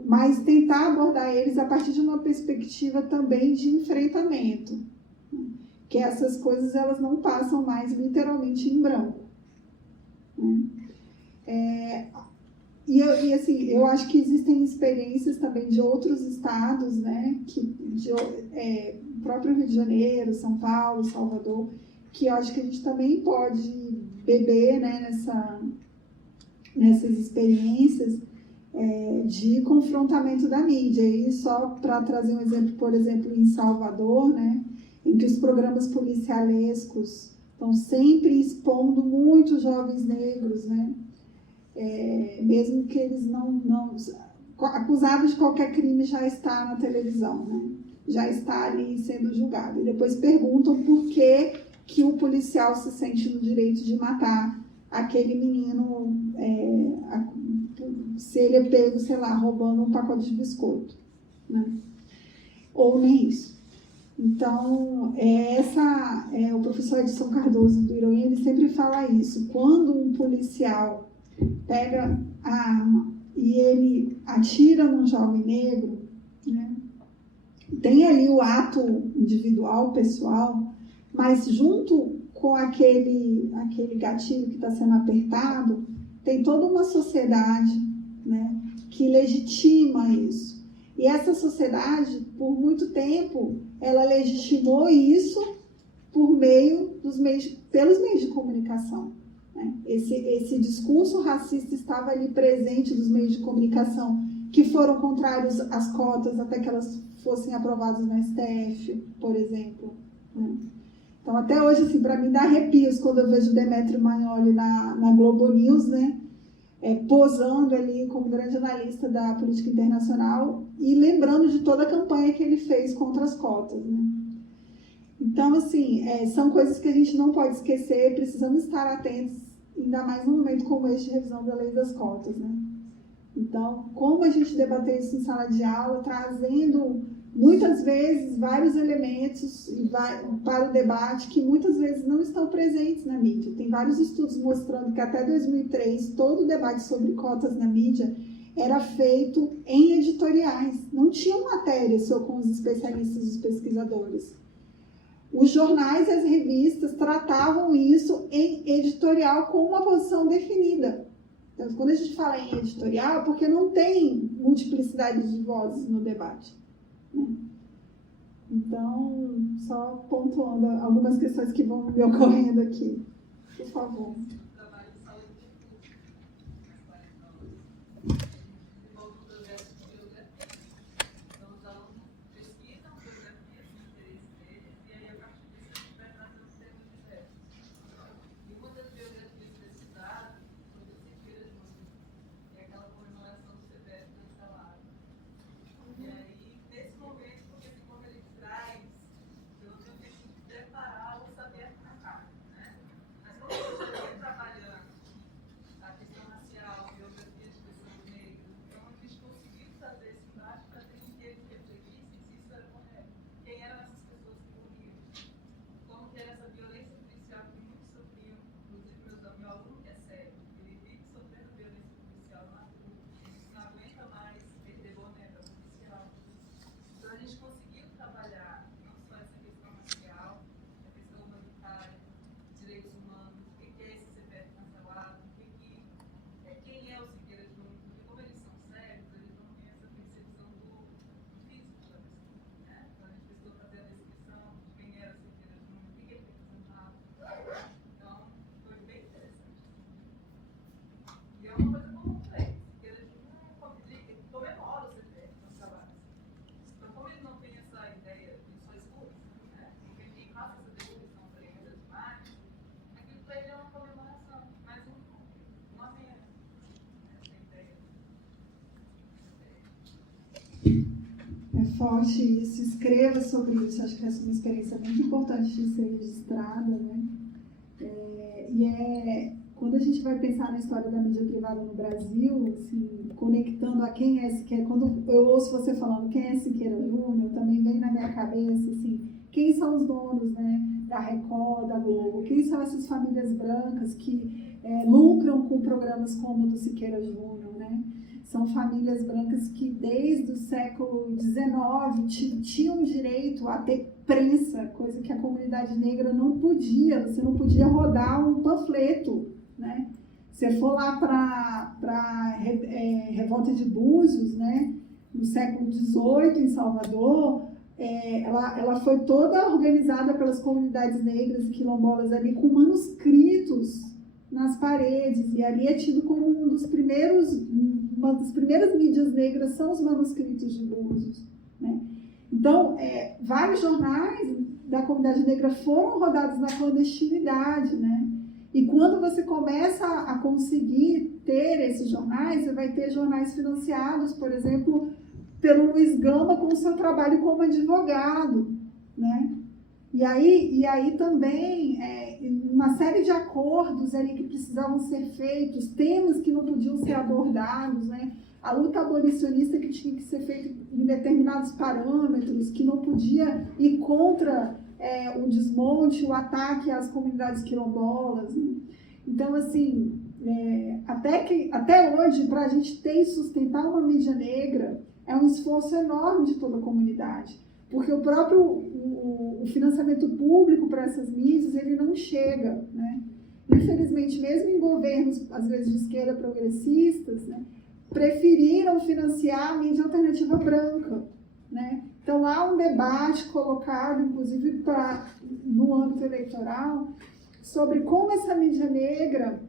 Mas tentar abordar eles a partir de uma perspectiva também de enfrentamento, né? Que essas coisas elas não passam mais literalmente em branco, né? E assim, eu acho que existem experiências também de outros estados, né? O próprio Rio de Janeiro, São Paulo, Salvador, que eu acho que a gente também pode beber, né, nessas experiências de confrontamento da mídia. E só para trazer um exemplo, por exemplo, em Salvador, né, em que os programas policialescos estão sempre expondo muitos jovens negros, né, mesmo que eles não acusados de qualquer crime, já está na televisão, né, já está ali sendo julgado. E depois perguntam por que o policial se sente no direito de matar aquele menino, se ele é pego, sei lá, roubando um pacote de biscoito, né? Ou nem isso. Então, o professor Edson Cardoso do Ironha, ele sempre fala isso. Quando um policial pega a arma e ele atira num jovem negro, né, tem ali o ato individual, pessoal, mas junto com aquele gatilho que está sendo apertado, tem toda uma sociedade, né, que legitima isso. E essa sociedade, por muito tempo, ela legitimou isso pelos meios de comunicação, né? Esse discurso racista estava ali presente nos meios de comunicação, que foram contrários às cotas até que elas fossem aprovadas no STF, por exemplo, né? Então, até hoje, assim, para mim dá arrepios quando eu vejo Demetrio Magnoli na Globo News, né, posando ali como grande analista da política internacional e lembrando de toda a campanha que ele fez contra as cotas, né. Então, assim, são coisas que a gente não pode esquecer, precisamos estar atentos, ainda mais num momento como este de revisão da lei das cotas, né. Então, como a gente debater isso em sala de aula, trazendo muitas vezes vários elementos para o debate que muitas vezes não estão presentes na mídia. Tem vários estudos mostrando que até 2003 todo o debate sobre cotas na mídia era feito em editoriais. Não tinham matérias só com os especialistas e os pesquisadores. Os jornais e as revistas tratavam isso em editorial com uma posição definida. Então, quando a gente fala em editorial, é porque não tem multiplicidade de vozes no debate. Então, só pontuando algumas questões que vão me ocorrendo aqui. Por favor. É forte isso, escreva sobre isso. Acho que essa é uma experiência muito importante de ser registrada, né? quando a gente vai pensar na história da mídia privada no Brasil, assim, conectando a quem é Siqueira, quando eu ouço você falando quem é Siqueira Júnior, também vem na minha cabeça, assim, quem são os donos, né, da Record, da Globo, quem são essas famílias brancas que lucram com programas como o do Siqueira Júnior, né? São famílias brancas que desde o século XIX tinham direito a ter prensa, coisa que a comunidade negra não podia. Você não podia rodar um panfleto, né? Se for lá para Revolta de Búzios, né? No século XVIII, em Salvador, ela foi toda organizada pelas comunidades negras e quilombolas ali com manuscritos nas paredes, e ali é tido como uma das primeiras mídias negras são os manuscritos de Búzios, né? Então, vários jornais da comunidade negra foram rodados na clandestinidade, né? E quando você começa a conseguir ter esses jornais, você vai ter jornais financiados, por exemplo, pelo Luiz Gama com o seu trabalho como advogado, né? E aí também uma série de acordos ali que precisavam ser feitos, temas que não podiam ser abordados, né? A luta abolicionista que tinha que ser feita em determinados parâmetros, que não podia ir contra o desmonte, o ataque às comunidades quilombolas, né? Então, assim, até hoje, para a gente ter e sustentar uma mídia negra, é um esforço enorme de toda a comunidade, porque o próprio o financiamento público para essas mídias, ele não chega, né? Infelizmente, mesmo em governos, às vezes de esquerda progressistas, né, preferiram financiar a mídia alternativa branca, né? Então, há um debate colocado, inclusive, no âmbito eleitoral, sobre como essa mídia negra,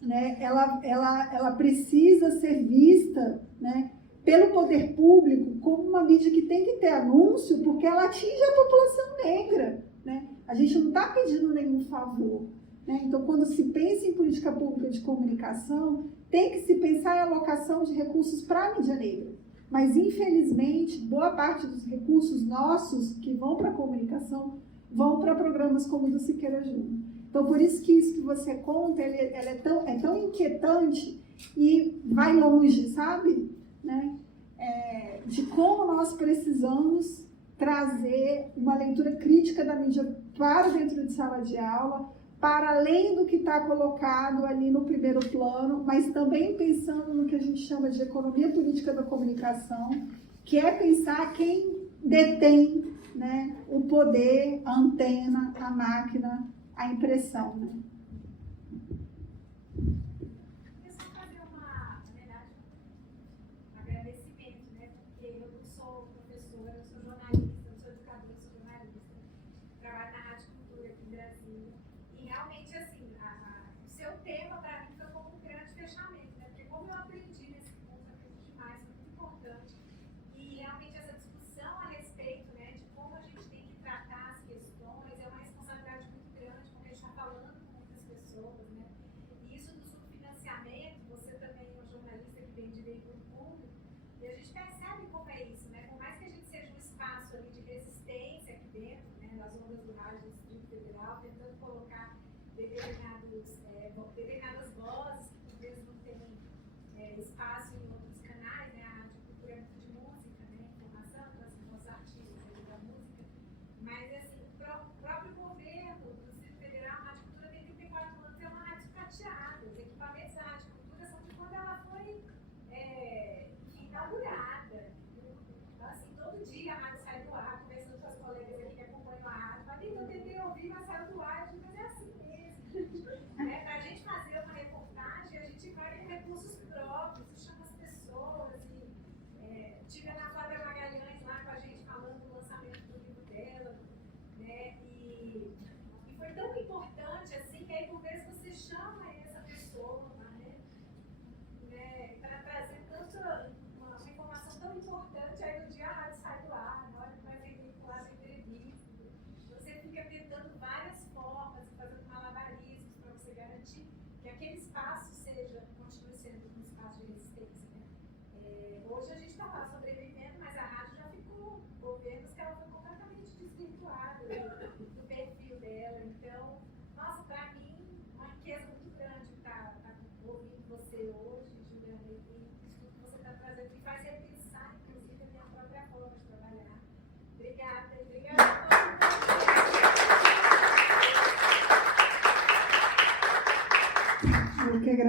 né, ela precisa ser vista, né, pelo poder público como uma mídia que tem que ter anúncio, porque ela atinge a população negra, né? A gente não está pedindo nenhum favor, né? Então, quando se pensa em política pública de comunicação, tem que se pensar em alocação de recursos para a mídia negra. Mas, infelizmente, boa parte dos recursos nossos que vão para a comunicação vão para programas como o do Siqueira Júnior. Então, por isso que você conta, ela é tão inquietante e vai longe, sabe? Né? De como nós precisamos trazer uma leitura crítica da mídia para dentro de sala de aula, para além do que está colocado ali no primeiro plano, mas também pensando no que a gente chama de economia política da comunicação, que é pensar quem detém, né, o poder, a antena, a máquina, a impressão, né? Eu só fazer na verdade, um agradecimento, né? Porque eu não sou professora, eu sou jornalista, eu sou educadora, eu sou jornalista, trabalho na Rádio Cultura aqui no Brasil. E realmente, assim, o seu tema para mim foi como um grande fechamento, né? Porque como eu aprendi nesse curso, aprendi demais, foi muito importante. E realmente essa discussão a respeito, né, de como a gente tem que tratar as questões é uma responsabilidade muito grande, porque a gente está falando com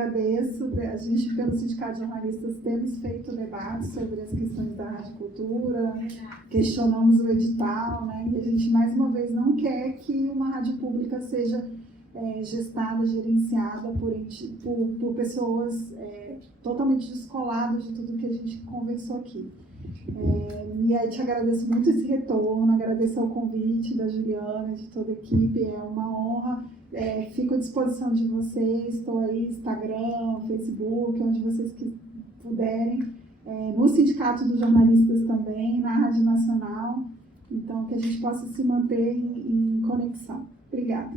agradeço. A gente, pelo Sindicato de Jornalistas, temos feito debates sobre as questões da radicultura, questionamos o edital, né? E a gente, mais uma vez, não quer que uma rádio pública seja gestada, gerenciada por pessoas totalmente descoladas de tudo que a gente conversou aqui. E aí te agradeço muito esse retorno, agradeço ao convite da Juliana, de toda a equipe, é uma honra. Fico à disposição de vocês, estou aí, Instagram, Facebook, onde vocês puderem, no Sindicato dos Jornalistas também, na Rádio Nacional, então que a gente possa se manter em conexão. Obrigada.